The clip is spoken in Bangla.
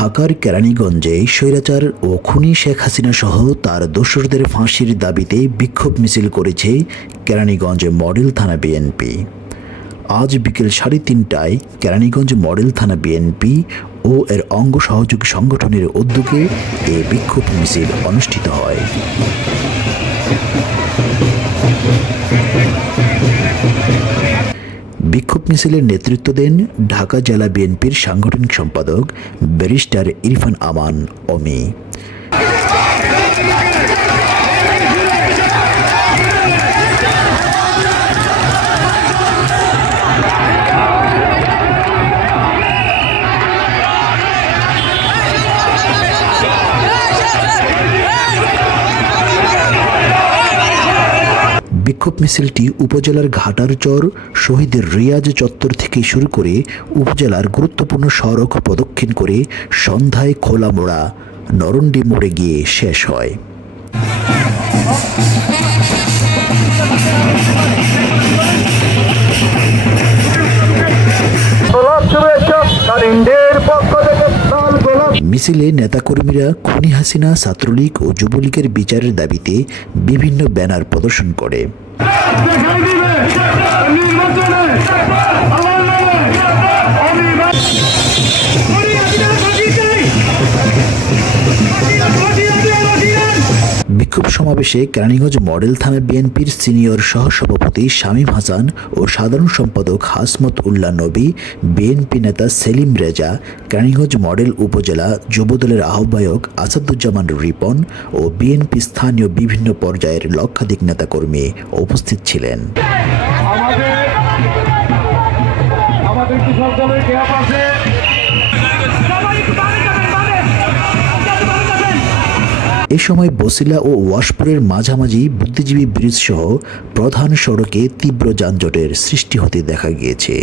ঢাকার কেরানীগঞ্জে স্বৈরাচার ও খুনি শেখ হাসিনা সহ তার দোসরদের ফাঁসির দাবিতে বিক্ষোভ মিছিল করেছে কেরানীগঞ্জ মডেল থানা বিএনপি। আজ বিকেল সাড়ে তিনটায় কেরানীগঞ্জ মডেল থানা বিএনপি ও এর অঙ্গ সহযোগী সংগঠনের উদ্যোগে এ বিক্ষোভ মিছিল অনুষ্ঠিত হয়। বিক্ষোভ মিছিলের নেতৃত্ব দেন ঢাকা জেলা বিএনপির সাংগঠনিক সম্পাদক ব্যারিস্টার ইরফান আমান অমি। বিক্ষোভ মিছিলটি উপজেলার ঘাটার চর শহীদের রিয়াজ চত্বর থেকে শুরু করে উপজেলার গুরুত্বপূর্ণ সড়ক প্রদক্ষিণ করে সন্ধ্যায় খোলামোড়া। নরণ্ডি মোড়ে গিয়ে শেষ হয়। মিছিলে নেতাকর্মীরা খুনি হাসিনা ছাত্রলীগ ও যুবলীগের বিচারের দাবিতে বিভিন্ন ব্যানার প্রদর্শন করে। বিক্ষোভ সমাবেশে কেরানীগঞ্জ মডেল থানা বিএনপির সিনিয়র সহসভাপতি শামীম হাসান ও সাধারণ সম্পাদক হাসমত উল্লাহ নবী, বিএনপি নেতা সেলিম রেজা, কেরানীগঞ্জ মডেল উপজেলা যুবদলের আহ্বায়ক আসাদুজ্জামান রিপন ও বিএনপি স্থানীয় বিভিন্ন পর্যায়ের লক্ষাধিক নেতাকর্মী উপস্থিত ছিলেন। আমাদের এ সময় বসিলা ও ওয়াশপুরের মাঝামাঝি বুদ্ধিজীবী ব্রিজ সহ প্রধান সড়কে তীব্র যানজটের সৃষ্টি হতে দেখা গিয়েছে।